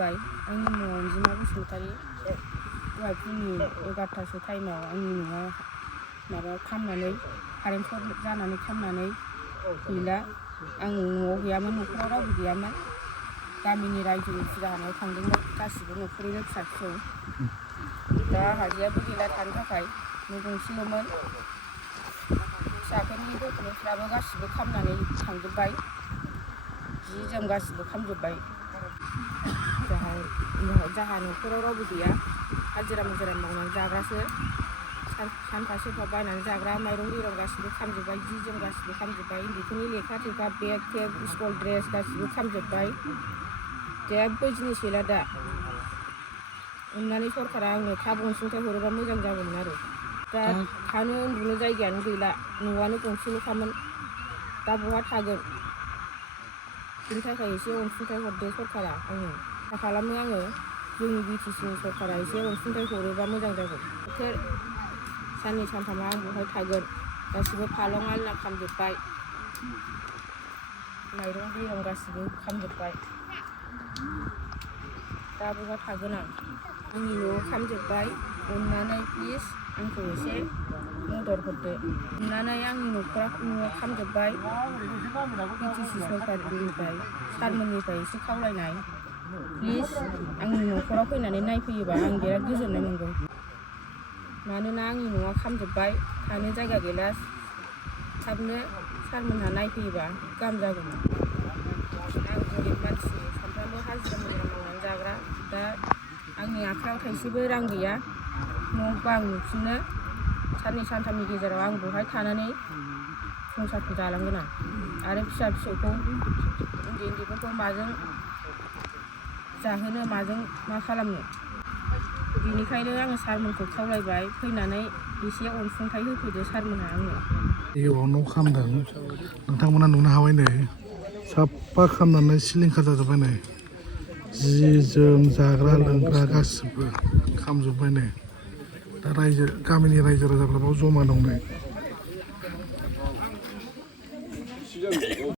बाय आंनि मुङा अनजिमा बसुमतारी दहाय फुंनि 11टासो टाइमाव आंनि न'आ माबा खामनानै कारेन्ट सर्ट जानानै खामनानै गैला आं न'आव गैयामोन न'खराव रावबो गैयामोन गामिनि रायजोनि फुजा होनायाव थांदोंमोन गासिबो न'खरैनो फिसा फिसौ दा आंहा जेबो गैला थानो थाखाय न' गंसेल'मोन फिसाफोरनि डकुमेन्टफ्राबो गासिबो खामनानै थांजोब्बाय जि जोम गासिबो खामजोब्बाय जाहा न'खराव रावबो गैया हाजिरा मुजिरा मावनानै जाग्रासो सानफा सेफा बायनानै जाग्रा माइरं दैरं गासिबो खामजोब्बाय जि जोम गासिबो खामजोब्बाय उन्दैफोरनि लेखा थेखा बेग टेग स्कुल ड्रेस गासिबो खामजोब्बाय जेबो जिनिस गैला दा अननानै सरकारा आंनो थाब अनसुंथाइ हरोबा मोजां जागौमोन आरो दा थानो उन्दुनो जायगायानो गैला न'आनो गंसेल'खामोन दा बहा थागोन बिनि थाखाय एसे अनसुंथाइ हरदो सरकारा आंनो आसा खालामो आङो जोंनि बिटिसिनि सरकारा एसे अनसुंथाइ हरोबा मोजां जागोन बोथोर साननै सानथामा आं बहाय थागोन गासिबो फालं आलना खामजोब्बाय माइरं दैरं गासिबो खामजोब्बाय दा बहा थागोन आं आंनि न'आव खामजोब्बाय अननानै प्लिज आंखौ एसे मदद हरदो अननानै आंनि न'आव खामजोब्बाय बिटिसि सरकारनिफ्राय सारमोननिफ्राय एसे खावलायनाय प्लिज आंनि न'खराव फैनानै नायफैयोबा आं बिराद गोजोननाय मोनगौ मानोना आंनि न'आ खामजोब्बाय थानो जायगा गैला थाबनो सारमोनहा नायफैयोबा गाहाम जागौमोन आं गोरिब मानसि सानफ्रामबो हाजिरा मुजिरा मावनानै जाग्रा दा आंनि आखायाव थाइसेबो रां गैया न' बां लुफिननो साननै सानथामनि गेजेराव आं बहाय थानानै संसारखौ जालांगोन आं आरो फिसा फिसौखौ उन्दैफोरखौ माजों जाहोनो माजों मा खालामनो बेनिखायनो आङो सारमोनखौ खावलायबाय फैनानै एसे अनसुंथाइ होफैदो सारमोनहा आंनो इयाव न' खामदों नोंथांमोना नुनो हाबाय नै साफा खालामनानै सिलिंखार जाजोब्बाय नै जि जोम जाग्रा लोंग्रा गासिबो खामजोब्बाय नै दा गामिनि रायजो राजाफ्रा बाव जमा दं नै